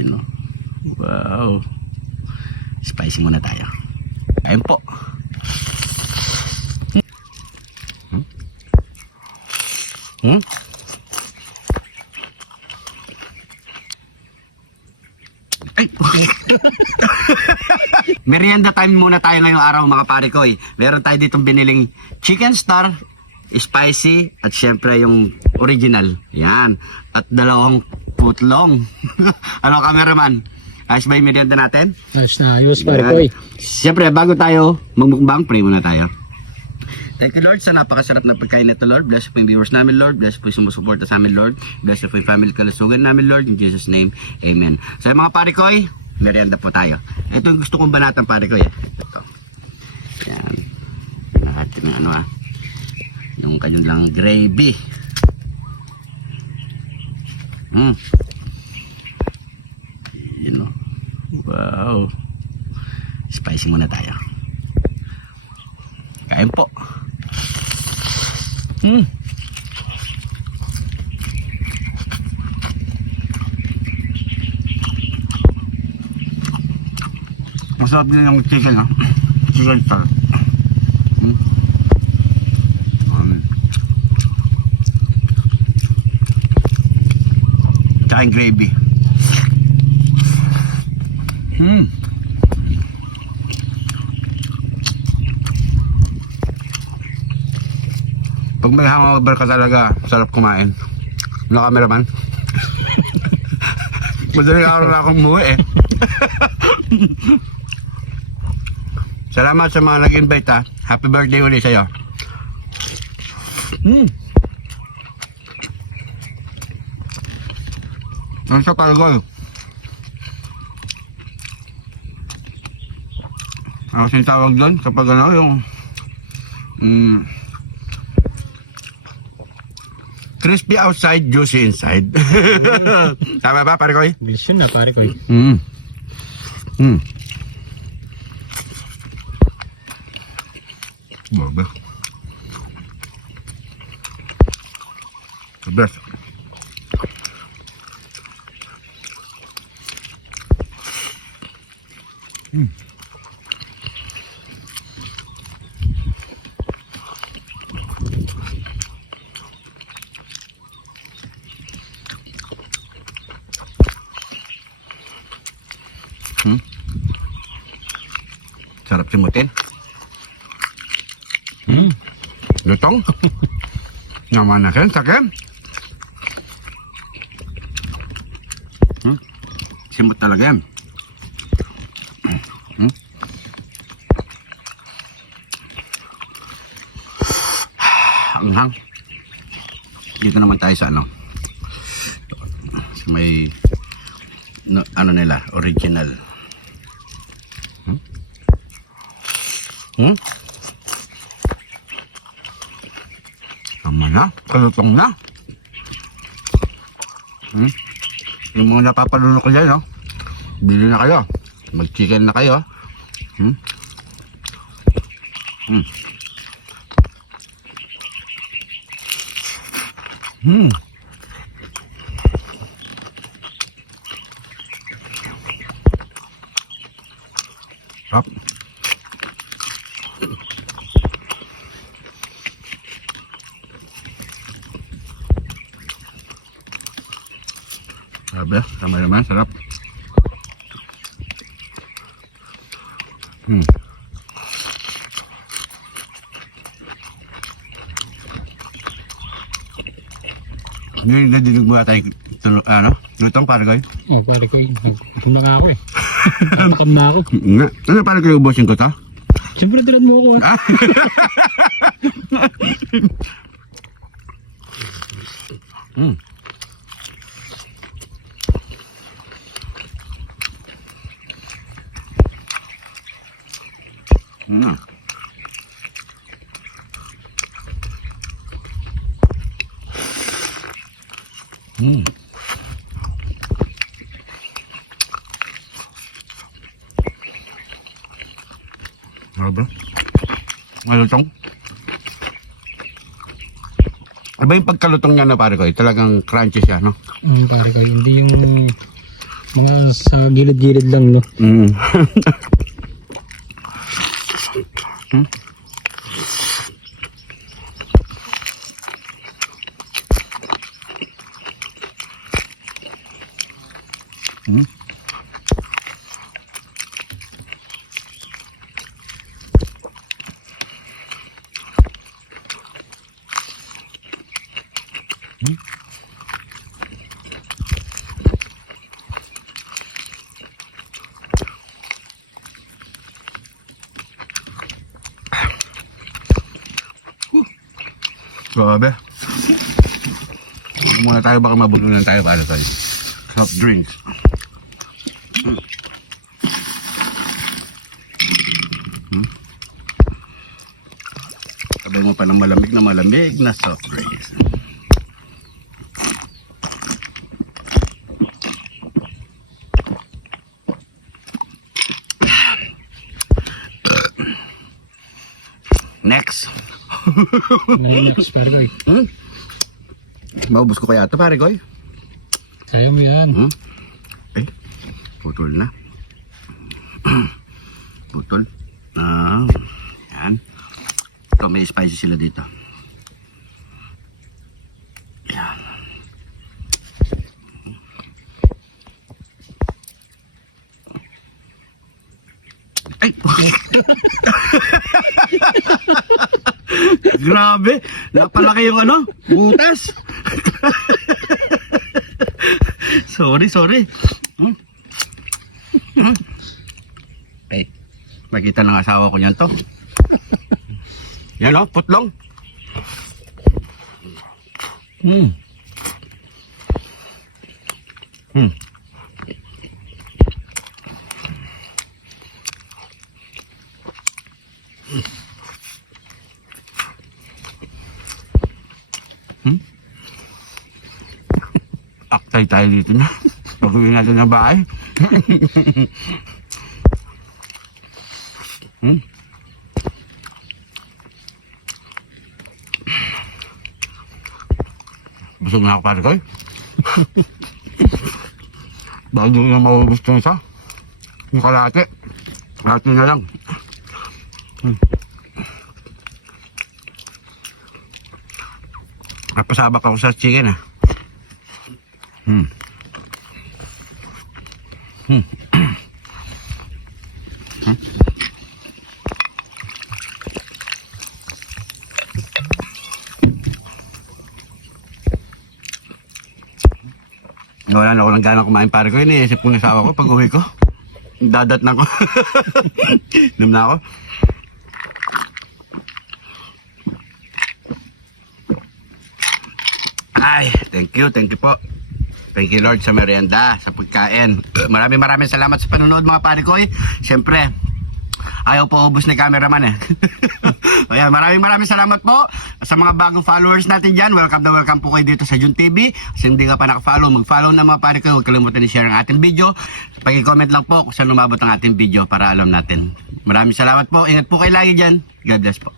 You know? Wow. Spicy muna tayo. Ayun po. Hmm? Ay! Merienda time muna tayo ngayong araw mga pare ko eh. Meron tayo ditong biniling chicken star, spicy, at syempre yung original. Yan. At dalawang putlong. Ano cameraman? Ayos ba yung merienda natin? Ayos na ayos pare ko eh. Siyempre, bago tayo magmukbang, pray muna tayo. Thank you Lord sa napakasarap na pagkain nito Lord. Bless po yung viewers namin Lord. Bless po yung sumusuporta sa amin Lord. Bless po yung family kalusugan namin Lord. In Jesus name, Amen. So mga pare ko, merienda po tayo. Ito yung gusto kong banatan pare ko. Ito. Yan. Natin ng ano yung kanyang lang gravy. You know. Wow. Spicy muna tayo. Kain po. Masarap din yung chicken chicken star. Tsaka yung gravy. Pag may hangover ka talaga, sarap kumain. Ano cameraman? Madaling araw na akong umuwi eh. Salamat sa mga nag-invite Happy birthday ulit sa'yo. Ano sa palgol? Ano siya tawag doon? Kapag ano yung crispy outside, juicy inside. Tama ba pare ko? Bilis yun na pare ko eh. Babe. The best. Sarap simutin. Lutong. Naman na kan, sakit. Simut talaga yan. Anghang. Dito naman tayo sa ano. Sa may ano nila, original. Tama na, kalutong na. Yung mga napapalunok ko dyan, bili na kayo. Mag-chicken na kayo. Sarap. Sabi, tama naman, sarap. Hindi nadidig mo tayo lutong pare ko. Oh pare ko eh. Gutom na nga ako eh. Gutom na ako. Ano pare ko ubusin ko to? Siyempre dilad mo ako eh. Grabe. Malutong. Ano ba yung pagkalutong niya na pare ko? Talagang crunchy siya, no? Pare ko, hindi yung Mga sa gilid-gilid lang, no? Mm. Mm. Grabe. Muna tayo, baka mabulunan tayo para tayo. Soft drinks. Sabay mo pa ng malamig na soft drinks. Next. Next, pare Goy. Maubos ko kaya ito, pare Goy. Kaya mo yan. Eh, putol na. Putol. Yan. Ito, may spicy sila dito. Yan. Ay! Grabe! Napalaki yung ano? Butas! sorry. Eh, makita ng asawa ko niyan to. Yan o, putlong. Aktay tayo dito na. Pag-uwi natin ng bahay. Busog na ako, pare ko. Baka hindi ko na maubos yung isa. Yung kalate. Kalate na lang. Napasabak ako sa chicken, ah. Wala na ako ng gana kumain, pare ko. Iniisip ko ng asawa ko pag uwi ko. Dadat na ko. Inom na ako. Ay, thank you po. Thank you Lord sa merienda, sa pagkain. Maraming salamat sa panonood mga pare ko. Siyempre, ayaw po ubos ni cameraman eh. Kaya maraming salamat po sa mga bagong followers natin dyan. Welcome po kayo dito sa Jun TV. Kasi hindi ka pa nakafollow, mag-follow na mga pare ko. Huwag kalimutan i-share ang ating video. Pag-comment lang po kung saan lumabot ang ating video para alam natin. Maraming salamat po. Ingat po kayo lagi dyan. God bless po.